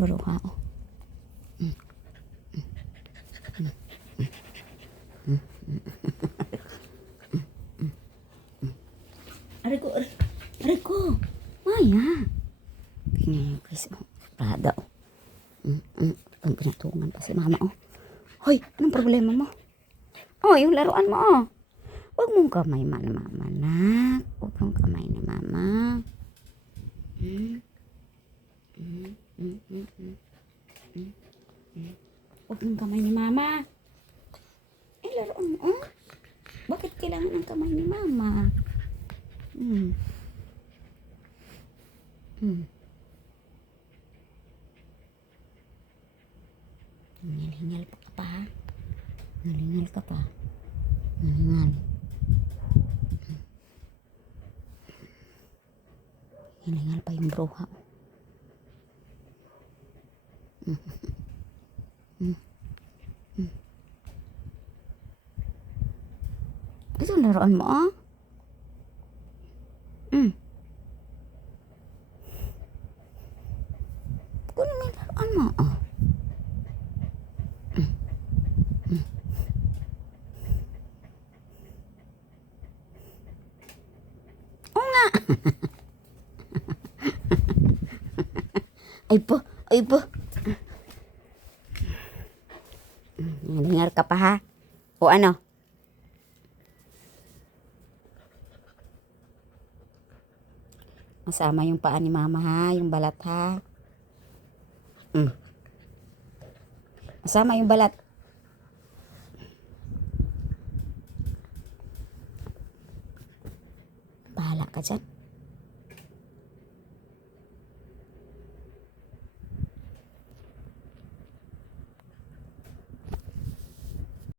Baruha, oh. Aray ko. Maya. Tingnan guys, oh. Prada, oh. Ang pinatungan pa si mama, oh. Hoy, anong problema mo? Oh, yung laruan mo, oh. Huwag mong kamay na mama, nak. Huwag mong kamay ni mama. Huwag mong kamay ni mama. Eh, laruan mo, oh. Bakit kailangan ng kamay ni mama? Hingal-hingal pa ka pa, ha? Hingal-hingal ka pa. Hingal. Hingal pa yung bruha. Ito laruan mo, ah. Kunin mo yung laruan mo, ah. Oo nga. Ay po. Hingal ka pa, ha? O ano? Masama yung paa ni mama, ha? Yung balat, ha? Masama yung balat. Bahala ka dyan.